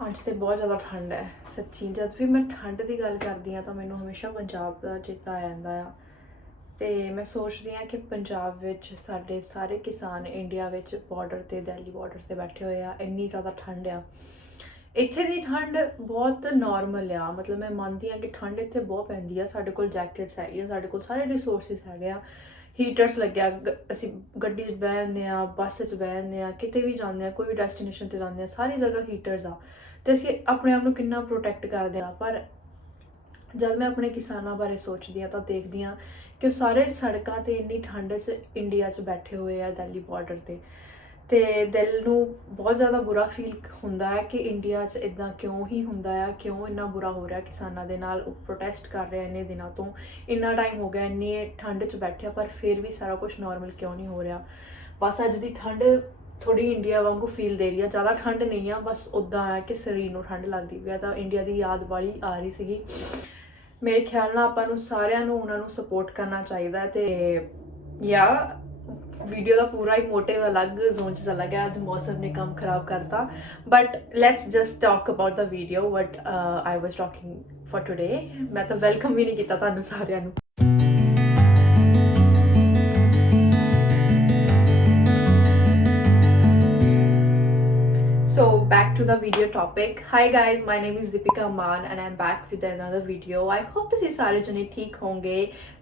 ਅੱਜ ਤੇ ਬਹੁਤ ਜ਼ਿਆਦਾ ਠੰਡ ਹੈ ਸੱਚੀ। ਜਦ ਵੀ ਮੈਂ ਠੰਡ ਦੀ ਗੱਲ ਕਰਦੀ ਹਾਂ ਤਾਂ ਮੈਨੂੰ ਹਮੇਸ਼ਾ ਪੰਜਾਬ ਦਾ ਚੇਤਾ ਆ ਜਾਂਦਾ ਆ। ਤੇ ਮੈਂ ਸੋਚਦੀ ਹਾਂ ਕਿ ਪੰਜਾਬ ਵਿੱਚ ਸਾਡੇ ਸਾਰੇ ਕਿਸਾਨ ਇੰਡੀਆ ਵਿੱਚ ਬਾਰਡਰ ਤੇ, ਦਿੱਲੀ ਬਾਰਡਰ ਤੇ ਬੈਠੇ ਹੋਏ ਆ। ਇੰਨੀ ਜ਼ਿਆਦਾ ਠੰਡ ਆ ਇੱਥੇ ਦੀ। ਠੰਡ ਬਹੁਤ ਨਾਰਮਲ ਆ, ਮਤਲਬ ਮੈਂ ਮੰਨਦੀ ਹਾਂ ਕਿ ਠੰਡ ਇੱਥੇ ਬਹੁਤ ਪੈਂਦੀ ਆ। ਸਾਡੇ ਕੋਲ ਜੈਕਟਸ ਹੈਗੀਆਂ, ਸਾਡੇ ਕੋਲ ਸਾਰੇ ਰਿਸੋਰਸਿਸ ਹੈਗੇ ਆ। ਹੀਟਰਸ ਲੱਗਿਆ, ਅਸੀਂ ਗੱਡੀ 'ਚ ਬਹਿ ਜਾਂਦੇ ਹਾਂ, ਬੱਸ 'ਚ ਬਹਿ ਜਾਂਦੇ ਹਾਂ, ਕਿਤੇ ਵੀ ਜਾਂਦੇ ਹਾਂ, ਕੋਈ ਵੀ ਡੈਸਟੀਨੇਸ਼ਨ 'ਤੇ ਜਾਂਦੇ ਹਾਂ, ਸਾਰੀ ਜਗ੍ਹਾ ਹੀਟਰਸ ਆ। ਤੇ ਅਸੀਂ ਆਪਣੇ ਆਪ ਨੂੰ ਕਿੰਨਾ ਪ੍ਰੋਟੈਕਟ ਕਰਦੇ ਹਾਂ। ਪਰ ਜਦ ਮੈਂ ਆਪਣੇ ਕਿਸਾਨਾਂ ਬਾਰੇ ਸੋਚਦੀ ਹਾਂ ਤਾਂ ਦੇਖਦੀ ਹਾਂ ਕਿ ਉਹ ਸਾਰੇ ਸੜਕਾਂ 'ਤੇ ਇੰਨੀ ਠੰਡ 'ਚ ਇੰਡੀਆ 'ਚ ਬੈਠੇ ਹੋਏ ਆ, ਦਿੱਲੀ ਬਾਰਡਰ 'ਤੇ। ਤੇ ਦਿਲ ਨੂੰ ਬਹੁਤ ਜ਼ਿਆਦਾ ਬੁਰਾ ਫੀਲ ਹੁੰਦਾ ਹੈ ਕਿ ਇੰਡੀਆ 'ਚ ਇਦਾਂ ਕਿਉਂ ਹੀ ਹੁੰਦਾ ਆ, ਕਿਉਂ ਇੰਨਾ ਬੁਰਾ ਹੋ ਰਿਹਾ ਕਿਸਾਨਾਂ ਦੇ ਨਾਲ। ਉਹ ਪ੍ਰੋਟੈਸਟ ਕਰ ਰਹੇ ਇੰਨੇ ਦਿਨਾਂ ਤੋਂ, ਇੰਨਾ ਟਾਈਮ ਹੋ ਗਿਆ ਇੰਨੀ ਠੰਡ 'ਚ ਬੈਠਿਆ, ਪਰ ਫਿਰ ਵੀ ਸਾਰਾ ਕੁਝ ਨਾਰਮਲ ਕਿਉਂ ਨਹੀਂ ਹੋ ਰਿਹਾ। ਬਸ ਅੱਜ ਦੀ ਠੰਡ ਥੋੜੀ ਇੰਡੀਆ ਵਾਂਗੂ ਫੀਲ ਦੇ ਰਹੀ ਆ। ਜ਼ਿਆਦਾ ਠੰਡ ਨਹੀਂ ਆ, ਬਸ ਉੱਦਾਂ ਆ ਕਿ ਸਰੀਰ ਨੂੰ ਠੰਡ ਲੱਗਦੀ ਪਈ ਆ। ਤਾਂ ਇੰਡੀਆ ਦੀ ਯਾਦ ਵਾਲੀ ਆ ਰਹੀ ਸੀਗੀ। ਮੇਰੇ ਖਿਆਲ ਨਾਲ ਆਪਾਂ ਨੂੰ ਸਾਰਿਆਂ ਨੂੰ ਉਹਨਾਂ ਨੂੰ ਸਪੋਰਟ ਕਰਨਾ ਚਾਹੀਦਾ। ਤੇ ਯਾ ਵੀਡੀਓ ਦਾ ਪੂਰਾ ਹੀ ਮੋਟਿਵ ਅਲੱਗ ਜ਼ੋਨ 'ਚ ਚਲਾ ਗਿਆ। ਅੱਜ ਮੌਸਮ ਨੇ ਕੰਮ ਖਰਾਬ ਕਰਤਾ। But let's just talk about the video what I was talking for today. ਮੈਂ ਤਾਂ ਵੈਲਕਮ ਵੀ ਨਹੀਂ ਕੀਤਾ ਤੁਹਾਨੂੰ ਸਾਰਿਆਂ ਨੂੰ। So back to the video topic. Hi guys, my name is Deepika Maan and I'm back with another video. I hope this is सारे जने ठीक होंगे.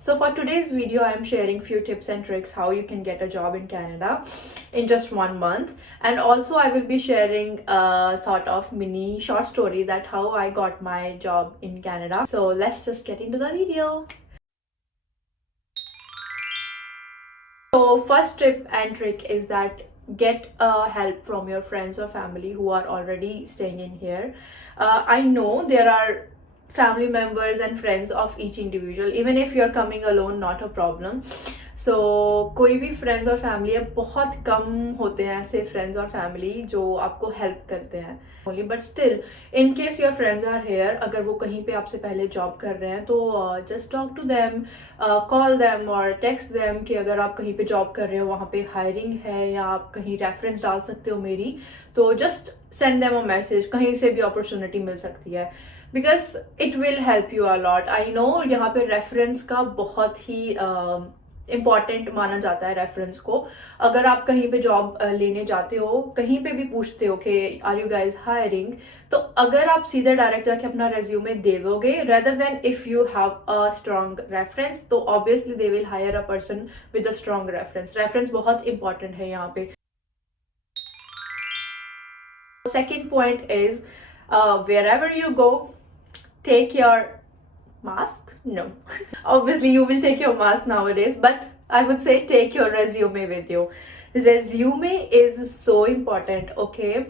So for today's video, I'm sharing few tips and tricks how you can get a job in Canada in just 1 month. And also I will be sharing a sort of mini short story that how I got my job in Canada. So let's just get into the video. So first tip and trick is that get help from your friends or family who are already staying in here. I know there are family members and friends of each individual. Even if you're coming alone, not a problem. So कोई भी friends और family है, बहुत कम होते हैं ऐसे friends और family जो आपको हेल्प करते हैं only. But still in case your friends are here, अगर वो कहीं पे आपसे पहले जॉब कर रहे हैं तो just talk to them, call them और टेक्स्ट देम कि अगर आप कहीं पे जॉब कर रहे हो, वहाँ पे हायरिंग है या आप कहीं रेफरेंस डाल सकते हो मेरी, तो just send them a message. कहीं से भी अपॉर्चुनिटी मिल सकती है because it will help you a lot. I know यहाँ पे रेफरेंस का बहुत ही इम्पॉर्टेंट माना जाता है रेफरेंस को। अगर आप कहीं पे जॉब लेने जाते हो, कहीं पे भी पूछते हो कि आर यू गाइज हायरिंग, तो अगर आप सीधे डायरेक्ट जाके अपना रेज्यूमे दे दोगे rather than if you have a strong reference, तो obviously they will hire a person with a strong reference. Reference बहुत इंपॉर्टेंट है यहाँ पे। Second point is wherever you go, take your mask. No, obviously you will take your mask nowadays, but I would say take your resume with you. Resume is so important. Okay,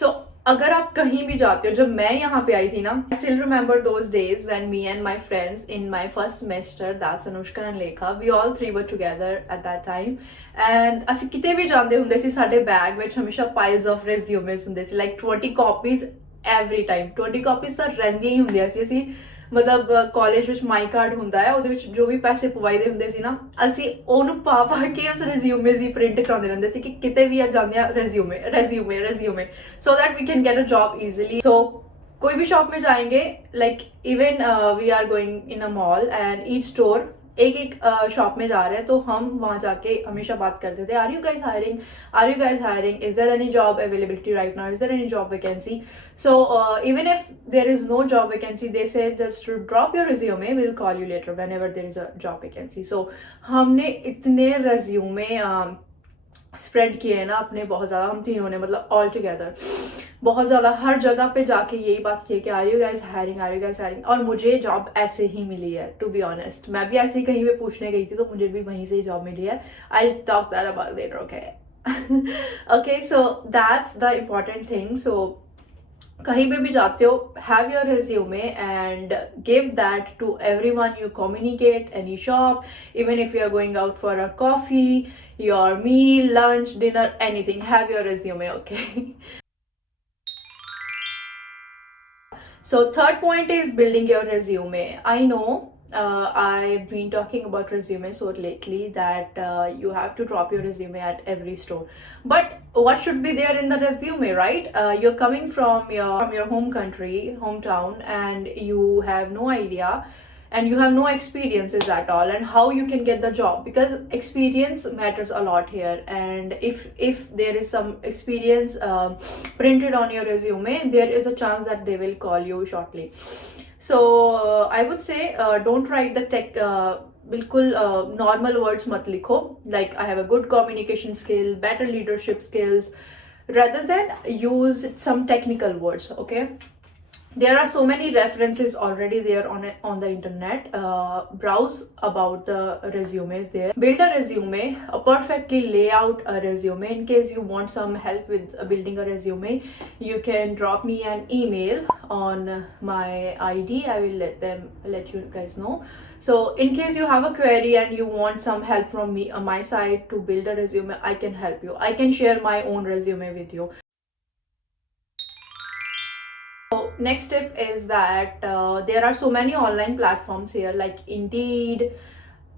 so अगर आप कहीं भी जाते हो, जब मैं यहाँ पे आई थी ना, I still remember those days when me and my friends in my first semester, that's Anushka and Lekha, we all three were together at that time. And ਅਸੀਂ ਕਿਤੇ ਵੀ ਜਾਂਦੇ ਹੁੰਦੇ ਸੀ, ਸਾਡੇ ਬੈਗ ਵਿੱਚ ਹਮੇਸ਼ਾ piles of resumes ਹੁੰਦੇ ਸੀ, like 20 copies every time। 20 copies ਤਾਂ ਰਹਿੰਦੀਆਂ ਹੀ ਹੁੰਦੀਆਂ ਸੀ। ਅਸੀਂ ਮਤਲਬ ਕਾਲਜ ਵਿੱਚ ਮਾਈ ਕਾਰਡ ਹੁੰਦਾ ਹੈ, ਉਹਦੇ ਵਿੱਚ ਜੋ ਵੀ ਪੈਸੇ ਪਵਾਈਦੇ ਹੁੰਦੇ ਸੀ ਨਾ, ਅਸੀਂ ਉਹਨੂੰ ਪਾ ਕੇ ਉਸ ਰਿਜ਼ਿਊਮੇ ਦੀ ਪ੍ਰਿੰਟ ਕਰਾਉਂਦੇ ਰਹਿੰਦੇ ਸੀ ਕਿ ਕਿਤੇ ਵੀ ਆ ਜਾਂਦੇ ਆ resume resume resume, so that we can get a job easily. So कोई भी शॉप में जाएंगे, like even we are going in a mall and each store, एक एक शॉप में जा रहे हैं तो हम वहां जाके हमेशा बात करते थे, are you guys hiring, are you guys hiring, is there any job availability right now, is there any job vacancy. So even if there is no job vacancy, they say just to drop your resume, we'll call you later whenever there is a job vacancy। So हमने इतने resume spread किए हैं ना अपने, बहुत ज़्यादा, हम तीनों ने, मतलब ऑल टुगेदर बहुत ज़्यादा हर जगह पे जाके यही बात की है कि are you guys hiring, are you guys hiring. और मुझे जॉब ऐसे ही मिली है, टू बी ऑनेस्ट। मैं भी ऐसे ही कहीं पे पूछने गई थी तो मुझे भी वहीं से ही जॉब मिली है। I talk that about later, okay. Okay, so that's the important thing. So कहीं पे भी जाते हो, have your resume and give that to everyone you communicate, any shop, even if you are going out for a coffee, your meal, lunch, dinner, anything, have your resume, okay. So third point is building your resume. I know I've been talking about resume so lately that you have to drop your resume at every store. But what should be there in the resume, right? You're coming from your home country, hometown, and you have no idea and you have no experiences at all and how you can get the job, because experience matters a lot here. And if there is some experience printed on your resume, there is a chance that they will call you shortly. So I would say don't write the tech बिल्कुल normal words मत लिखो, like I have a good communication skill, better leadership skills, rather than use some technical words. Okay, there are so many references already there on the internet. Browse about the resumes there, build a resume, perfectly lay out a resume. In case you want some help with building a resume, you can drop me an email on my ID. I will let you guys know. So in case you have a query and you want some help from me on my side to build a resume, I can help you. I can share my own resume with you. So next tip is that there are so many online platforms here like Indeed.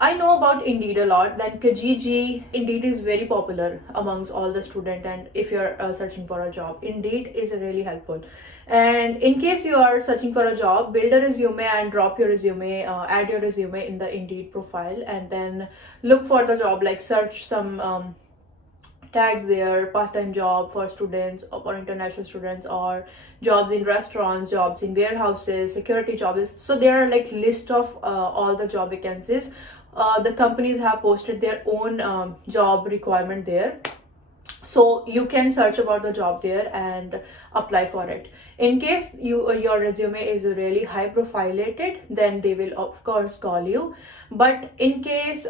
I know about Indeed a lot. Then Kijiji. Indeed is very popular amongst all the student, and if you're searching for a job, Indeed is really helpful. And in case you are searching for a job, build a resume and drop your resume, add your resume in the Indeed profile, and then look for the job. Like search some tags there, part-time job for students or for international students, or jobs in restaurants, jobs in warehouses, security jobs. So there are like list of all the job vacancies. The companies have posted their own job requirement there, so you can search about the job there and apply for it. In case your resume is really high profilated, then they will of course call you. But in case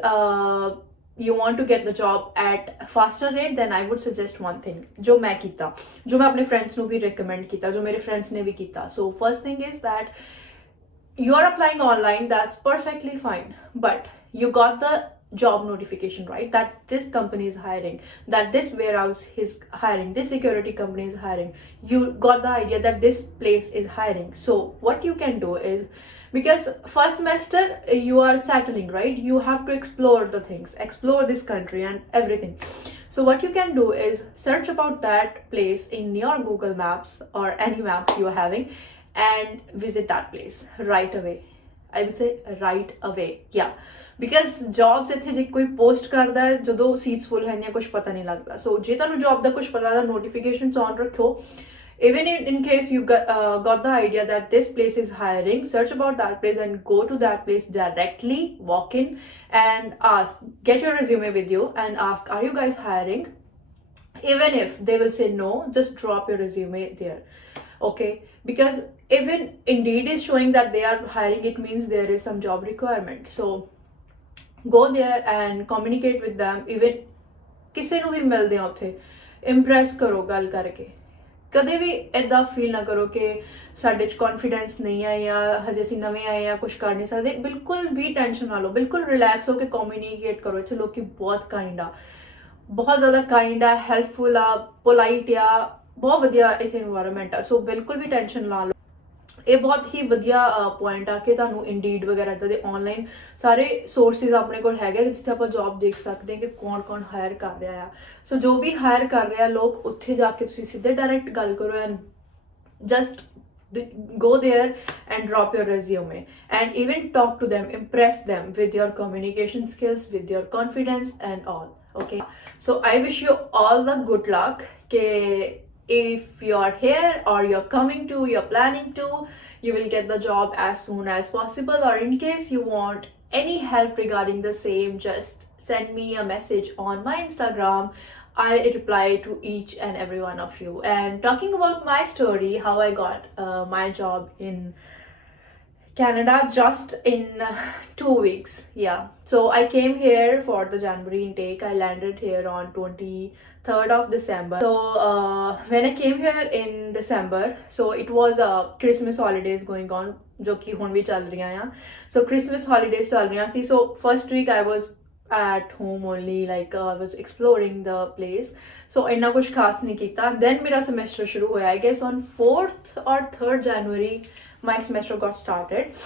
you want to get the job at faster rate, then I would suggest one thing जो मैं कीता, जो मैं अपने friends ਨੂੰ भी recommend कीता, जो मेरे friends ने भी कीता. So first thing is that you are applying online, that's perfectly fine, but you got the job notification, right, that this company is hiring, that this warehouse is hiring, this security company is hiring. You got the idea that this place is hiring. So what you can do is, because first semester you are settling, right, you have to explore the things, explore this country and everything. So what you can do is search about that place in your Google Maps or any maps you are having, and visit that place right away. I would say right away, yeah, because jobs ਇੱਥੇ ਜੇ ਕੋਈ post ਕਰਦਾ ਹੈ ਜਦੋਂ seats ਫੁੱਲ ਹੁੰਦੀਆਂ ਕੁਝ ਪਤਾ ਨਹੀਂ ਲੱਗਦਾ. ਸੋ ਜੇ ਤੁਹਾਨੂੰ ਜੌਬ ਦਾ ਕੁਝ ਪਤਾ ਦਾ ਨੋਟੀਫਿਕੇਸ਼ਨਸ ਔਨ ਰੱਖੋ. Even in case you got the idea that this place is hiring, search about that place and go to that place directly, walk in and ask, get your resume with you and ask, are you guys hiring? Even if they will say no, just drop your resume there. Okay, because even Indeed is showing that they are hiring, it means there is some job requirement. So go there and communicate with them. Even ਕਿਸੇ ਨੂੰ ਵੀ ਮਿਲਦੇ ਆ ਉੱਥੇ, Impress ਕਰੋ ਗੱਲ ਕਰਕੇ. ਕਦੇ ਵੀ ਇਦਾਂ ਫੀਲ ਨਾ ਕਰੋ ਕਿ ਸਾਡੇ 'ਚ ਕੌਨਫੀਡੈਂਸ ਨਹੀਂ ਹੈ ਜਾਂ ਹਜੇ ਅਸੀਂ ਨਵੇਂ ਆਏ ਆ ਕੁਝ ਕਰ ਨਹੀਂ ਸਕਦੇ. ਬਿਲਕੁਲ ਵੀ ਟੈਨਸ਼ਨ ਨਾ ਲਓ, ਬਿਲਕੁਲ ਰਿਲੈਕਸ ਹੋ ਕੇ ਕਮਿਊਨੀਕੇਟ ਕਰੋ. ਇੱਥੇ ਲੋਕੀ ਬਹੁਤ ਕਾਈਂਡ ਆ, ਬਹੁਤ ਜ਼ਿਆਦਾ ਕਾਈਂਡ ਆ, ਹੈਲਪਫੁਲ ਆ, ਪੋਲਾਈਟ ਆ, ਬਹੁਤ ਵਧੀਆ ਇੱਥੇ ਇਨਵਾਇਰਨਮੈਂਟ ਆ. ਸੋ ਬਿਲਕੁਲ ਵੀ ਟੈਨਸ਼ਨ ਨਾ ਲਓ. ਇਹ ਬਹੁਤ ਹੀ ਵਧੀਆ ਪੁਆਇੰਟ ਆ ਕਿ ਤੁਹਾਨੂੰ ਇੰਡੀਡ ਵਗੈਰਾ ਇੱਦਾਂ ਦੇ ਆਨਲਾਈਨ ਸਾਰੇ ਸੋਰਸਿਸ ਆਪਣੇ ਕੋਲ ਹੈਗੇ ਜਿੱਥੇ ਆਪਾਂ ਜੌਬ ਦੇਖ ਸਕਦੇ ਹਾਂ ਕਿ ਕੌਣ ਹਾਇਰ ਕਰ ਰਿਹਾ ਆ. ਸੋ ਜੋ ਵੀ ਹਾਇਰ ਕਰ ਰਿਹਾ ਲੋਕ, ਉੱਥੇ ਜਾ ਕੇ ਤੁਸੀਂ ਸਿੱਧੇ ਡਾਇਰੈਕਟ ਗੱਲ ਕਰੋ and just go there and drop your resume and even talk to them, impress them with your communication skills, with your confidence and all. Okay, so I wish you all the good luck. If you're here or you're coming to, you're planning to, you will get the job as soon as possible. Or in case you want any help regarding the same, just send me a message on my Instagram. I reply to each and every one of you. And talking about my story, how I got my job in Canada just in 2 weeks. Yeah, so I came here for the January intake. I landed here on 23rd of December. So when I came here in December, so it was Christmas holidays going on, जो कि हुण भी चल रही हैं. So Christmas holidays चल रही सी. So first week I was at home only, like I was exploring the place, so inna kuch khas nahi kita. Then mera semester shuru hoya, I guess on 4th or 3rd January my semester got started,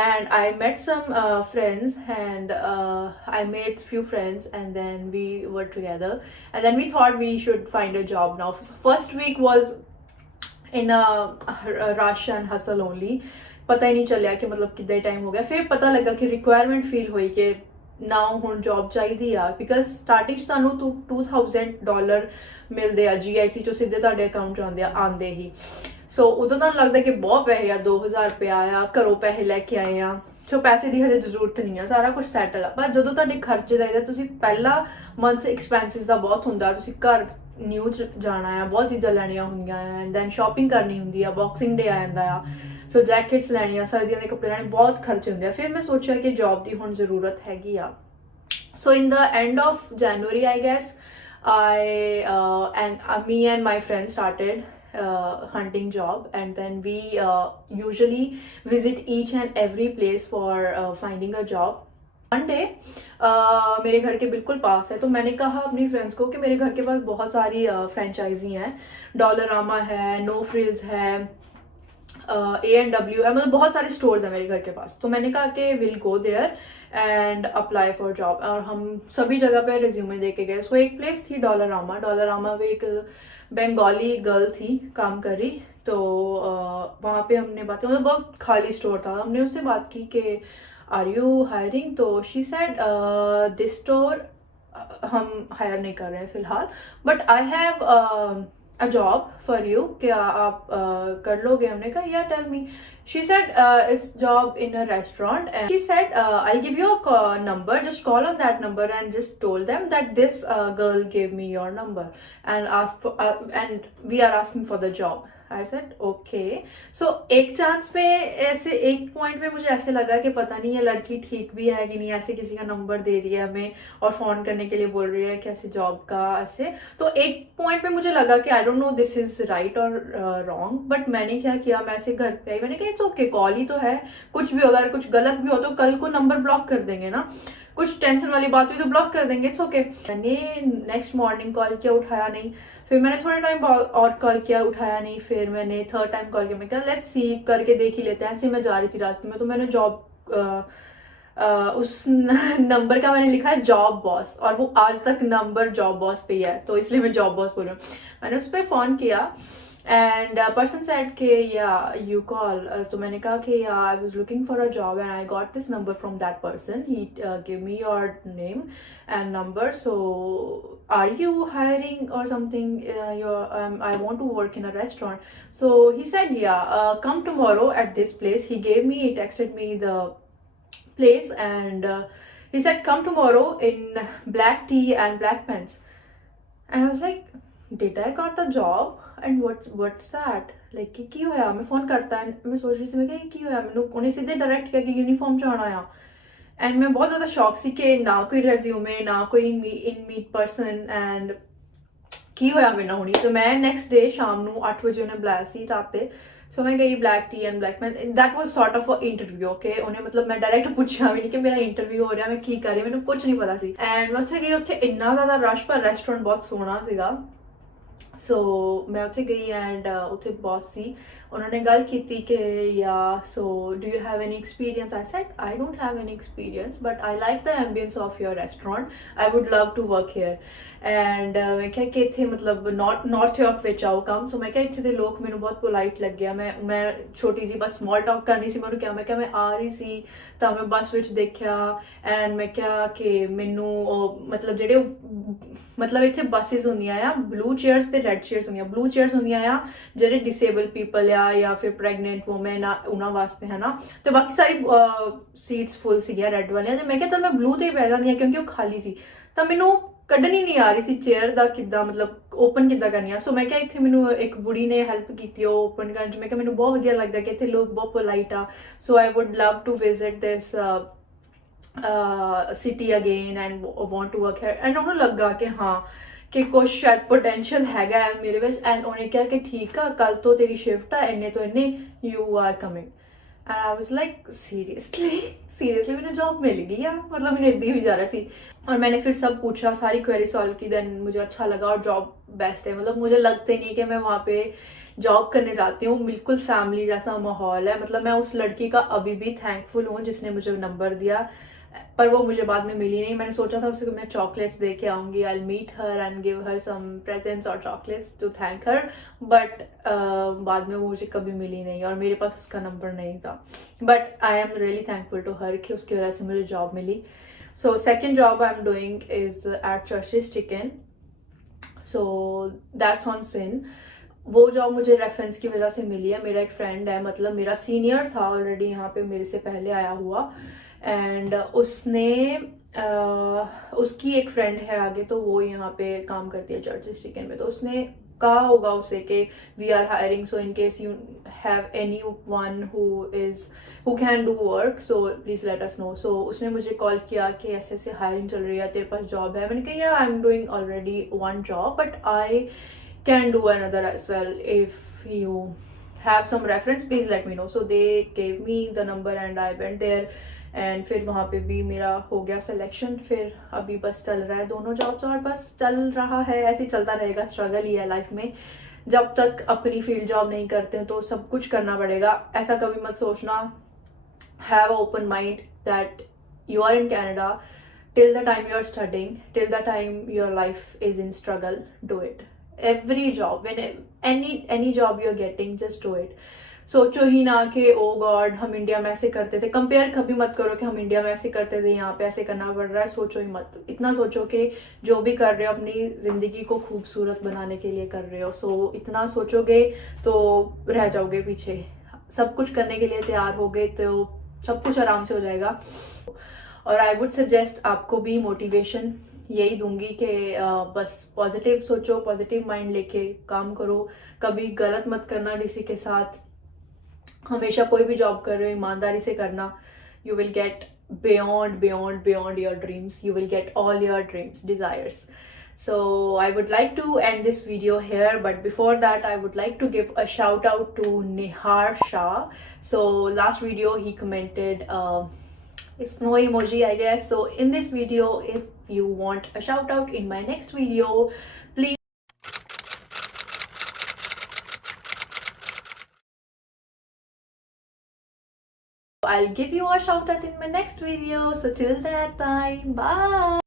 and I met some friends, and I made few friends, and then we were together, and then we thought we should find a job now. So first week was in a rush and hustle only, ਪਤਾ ਹੀ ਨਹੀਂ ਚੱਲਿਆ ਕਿ ਮਤਲਬ ਕਿੱਦਾਂ time ਹੋ ਗਿਆ। ਫਿਰ ਪਤਾ ਲੱਗਾ ਕਿ ਰਿਕੁਆਇਰਮੈਂਟ ਫੀਲ ਹੋਈ ਕਿ ਨਾ ਹੁਣ ਜੌਬ ਚਾਹੀਦੀ ਆ, ਬਿਕਾਜ਼ ਸਟਾਰਟਿੰਗ 'ਚ ਤੁਹਾਨੂੰ $2000 ਮਿਲਦੇ ਆ GIC ਚੋਂ, ਸਿੱਧੇ ਤੁਹਾਡੇ ਅਕਾਊਂਟ 'ਚ ਆਉਂਦੇ ਹੀ। ਸੋ ਉਦੋਂ ਤੁਹਾਨੂੰ ਲੱਗਦਾ ਕਿ ਬਹੁਤ ਪੈਸੇ ਆ, 2000 ਰੁਪਇਆ ਆ, ਘਰੋਂ ਪੈਸੇ ਲੈ ਕੇ ਆਏ ਆ, ਸੋ ਪੈਸੇ ਦੀ ਹਜੇ ਜ਼ਰੂਰਤ ਨਹੀਂ ਆ, ਸਾਰਾ ਕੁਝ ਸੈਟਲ ਆ। ਪਰ ਜਦੋਂ ਤੁਹਾਡੇ ਖਰਚੇ ਦਾ ਇਹਦਾ, ਤੁਸੀਂ ਪਹਿਲਾ ਮੰਥ ਐਕਸਪੈਂਸਿਸ ਦਾ ਬਹੁਤ ਹੁੰਦਾ, ਤੁਸੀਂ ਘਰ ਨਿਊ ਜਾਣਾ ਆ, ਬਹੁਤ ਚੀਜ਼ਾਂ ਲੈਣੀਆਂ ਹੁੰਦੀਆਂ ਆ, ਐਂਡ ਦੈਨ ਸ਼ਾਪਿੰਗ ਕਰਨੀ ਹੁੰਦੀ ਆ, ਬਾਕਸਿੰਗ ਡੇ ਆ ਜਾਂਦਾ ਆ, ਸੋ ਜੈਕਟਸ ਲੈਣੀਆਂ, ਸਰਦੀਆਂ ਦੇ ਕੱਪੜੇ ਲੈਣੇ, ਬਹੁਤ ਖਰਚੇ ਹੁੰਦੇ ਆ। ਫਿਰ ਮੈਂ ਸੋਚਿਆ ਕਿ ਜੌਬ ਦੀ ਹੁਣ ਜ਼ਰੂਰਤ ਹੈਗੀ ਆ। So in the end of January I guess me and my friends started hunting job, and then we usually visit each and every place for finding a job. One day मेरे घर के बिल्कुल पास है, तो मैंने कहा अपनी फ्रेंड्स को कि मेरे घर के पास बहुत सारी फ्रेंचाइजी हैं, डॉलरामा है, नो फ्रिल्स है, A&W है, मतलब बहुत सारे स्टोर्स हैं मेरे घर के पास। तो मैंने कहा कि will go there and apply for job, और हम सभी जगह पे रिज्यूमे दे के गए। सो एक प्लेस थी डॉलरामा में एक बंगाली गर्ल थी काम कर रही, तो वहाँ पे हमने बात की, मतलब बहुत खाली स्टोर था, हमने उससे बात की कि आर यू हायरिंग, तो शी सेड दिस स्टोर हम हायर नहीं कर रहे हैं फिलहाल, but I have a job for you, क्या आप कर लोगे? हमने कहा yeah, tell me. She said it's job in a restaurant, and she said I'll give you a number, just call on that number, and just told them that this girl gave me your number and asked for and we are asking for the job. I said okay. So एक chance पे ऐसे, एक point पे मुझे ऐसे लगा कि पता नहीं ये लड़की ठीक भी है कि नहीं, ऐसे किसी का नंबर दे रही है हमें और फ़ोन करने के लिए बोल रही है कैसे जॉब का ऐसे। तो एक पॉइंट पे मुझे लगा कि I don't know this is right और रॉन्ग, बट मैंने क्या किया, मैं ऐसे घर पे आई, मैंने कहा इट्स ओके, कॉल ही तो है, कुछ भी अगर कुछ गलत भी हो तो कल को नंबर ब्लॉक कर देंगे ना, कुछ टेंशन वाली बात हुई तो ब्लॉक कर देंगे, इट्स ओके। मैंने नेक्स्ट मॉर्निंग कॉल किया, उठाया नहीं, फिर मैंने थोड़े टाइम और कॉल किया, उठाया नहीं, फिर मैंने थर्ड टाइम कॉल किया, मैं कहा लेट्स सी करके देख ही लेते हैं। ऐसे मैं जा रही थी रास्ते में, तो मैंने जॉब उस नंबर का मैंने लिखा है जॉब बॉस, और वो आज तक नंबर जॉब बॉस पे ही है, तो इसलिए मैं जॉब बॉस बोल रही हूँ। मैंने उस पर फ़ोन किया, एंड पर्सन सेड के या यू कॉल, तो मैंने कहा कि या I was looking for a job and I got this number from that person, he give me your name and number, so are you hiring or something, I want to work in a restaurant. So he said yeah, come tomorrow at this place. He texted me the place, and he said come tomorrow in black tee and black pants, and I was like did I got the job and what's that, like की होया, मैं phone करता है, मैं सोच रही थी मैं क्या की होया, मैंने उन्हें सीधे डायरेक्ट किया कि यूनिफॉर्म च आना आ, एंड मैं बहुत ज़्यादा शॉक सी कि ना कोई रेज्यूमे, ना कोई इन मीट पर्सन, एंड की होया मैंने होनी। तो मैं नैक्सट डे शाम ਨੂੰ 8 ਵਜੇ ਉਹਨੇ ਬੁਲਾਇਆ ਸੀ ਰਾਤ ਤੇ, सो मैं गई black T and black pant, that was sort of a interview, okay. उन्हें मतलब मैं डायरेक्ट पूछा भी नहीं कि मेरा इंटरव्यू हो रहा, मैं की कर रही, मैंने कुछ नहीं पता सी। एंड मैं उत्थे गई, उत्थे इन्ना ज़्यादा रश, पर रेस्टोरेंट बहुत सोहना सीगा। सो मैं उत्थे गई, एंड उत्थे बॉस सी, उन्होंने गल की कि या so do you have any experience, I said I don't have any experience but I like the ambience of your restaurant, I would love to work here. And मैं क्या कि इतने मतलब नॉर्थ यॉर्क विच आओ कम, सो मैं क्या इतने के लोग मैंने बहुत पोलाइट लगे, मैं छोटी जी बस स्मॉल टॉक करनी सी, मैं क्या मैं आ रही सी तो मैं बस विच देखा, एंड मैं क्या कि मैनू मतलब जेडे मतलब इतने बसिस होंदियां आ, ब्लू चेयर्स ते रेड चेयर्स होंदियां, ब्लू चेयर्स होंदियां आ जेडे डिसेबल पीपल या फिर प्रेगनेंट वूमेन उन्होंने वास्ते है ना, तो बाकी सारी सीट्स फुल सी रेड वाली, मैं क्या चल मैं ब्लू ते ही पै जाती क्योंकि वो खाली सी, तो मैनू ਕੱਢਣੀ ਨਹੀਂ ਆ ਰਹੀ ਸੀ ਚੇਅਰ ਦਾ ਕਿੱਦਾਂ ਮਤਲਬ ਓਪਨ ਕਿੱਦਾਂ ਕਰਨੀ ਆ। ਸੋ ਮੈਂ ਕਿਹਾ ਇੱਥੇ ਮੈਨੂੰ ਇੱਕ ਬੁੜੀ ਨੇ ਹੈਲਪ ਕੀਤੀ ਉਹ ਓਪਨ ਕਰਨ 'ਚ, ਮੈਂ ਕਿਹਾ ਮੈਨੂੰ ਬਹੁਤ ਵਧੀਆ ਲੱਗਦਾ ਕਿ ਇੱਥੇ ਲੋਕ ਬਹੁਤ ਪੋਲਾਈਟ ਆ, so I would love to visit this city again and want to work here. And ਉਹਨੂੰ ਲੱਗਾ ਕਿ ਹਾਂ ਕਿ ਕੁਛ ਸ਼ਾਇਦ ਪੋਟੈਂਸ਼ੀਅਲ ਹੈਗਾ ਹੈ ਮੇਰੇ ਵਿੱਚ, ਐਂਡ ਉਹਨੇ ਕਿਹਾ ਕਿ ਠੀਕ ਆ ਕੱਲ ਤੋਂ ਤੇਰੀ ਸ਼ਿਫਟ ਆ ਇੰਨੇ ਤੋਂ ਇੰਨੇ, you are coming. And I was like seriously seriously मैंने जॉब मिलेगी या मतलब मैंने दी हुई जा रहा सी। और मैंने फिर सब पूछा, सारी क्वेरी सॉल्व की, देन मुझे अच्छा लगा और जॉब बेस्ट है। मतलब मुझे लगते नहीं कि मैं वहाँ पे जॉब करने जाती हूँ, बिल्कुल फैमिली जैसा माहौल है। मतलब मैं उस लड़की का अभी भी थैंकफुल हूँ जिसने मुझे नंबर दिया, पर वो मुझे बाद में मिली नहीं। मैंने सोचा था उसको मैं चॉकलेट्स दे के आऊंगी, I meet her and give her some presents और chocolates to thank her, but बाद में वो मुझे कभी मिली नहीं और मेरे पास उसका नंबर नहीं था। But I am really thankful to her कि उसकी वजह से मुझे जॉब मिली। So second job I am doing is at Church's chicken, so that's on sin. वो जॉब मुझे रेफरेंस की वजह से मिली है। मेरा एक फ्रेंड है, मतलब मेरा सीनियर था ऑलरेडी यहाँ पे, मेरे से पहले आया हुआ, एंड उसने उसकी एक फ्रेंड है आगे, तो वो यहाँ पे काम करती है चर्चिज चिकन में। तो उसने कहा होगा उसे कि we are hiring, so in case you have any one who can do work, so please let us know. So उसने मुझे कॉल किया कि ऐसे ऐसे हायरिंग चल रही है, तेरे पास जॉब है? मैंने कहा या आई am doing already one job but I can do another as well. If you have some reference, please let me know. So they gave me the number and I went there, and फिर वहाँ पे भी मेरा हो गया selection. फिर अभी बस चल रहा है दोनों जॉब्स और बस चल रहा है, ऐसे ही चलता रहेगा। स्ट्रगल ही है लाइफ में, जब तक अपनी फील्ड जॉब नहीं करते हैं तो सब कुछ करना पड़ेगा। ऐसा कभी मत सोचना, have open mind that you are in Canada, till the time you are studying, till the time your life is in struggle, do it. Every job, when any job you are getting, just do it. सोचो ही ना कि ओ God हम India में ऐसे करते थे। Compare कभी मत करो कि हम इंडिया में ऐसे करते थे, यहाँ पे ऐसे करना पड़ रहा है। सोचो ही मत, इतना सोचो कि जो भी कर रहे हो अपनी जिंदगी को खूबसूरत बनाने के लिए कर रहे हो। सो इतना सोचोगे तो रह जाओगे पीछे। सब कुछ करने के लिए तैयार होगे तो सब कुछ आराम से हो जाएगा। और आई वुड सजेस्ट आपको भी मोटिवेशन यही दूंगी कि बस पॉजिटिव सोचो, पॉजिटिव माइंड लेके काम करो, कभी गलत मत करना किसी के साथ। हमेशा कोई भी जॉब कर रहे हो ईमानदारी से करना। You will get beyond your dreams, you will get all your dreams, desires. So I would like to end this video here, but before that I would like to give a shout out to Nihar Shah. So last video he commented snow emoji, I guess. So in this video, if you want a shout out in my next video, please I'll give you a shout out in my next video. So till that time, bye.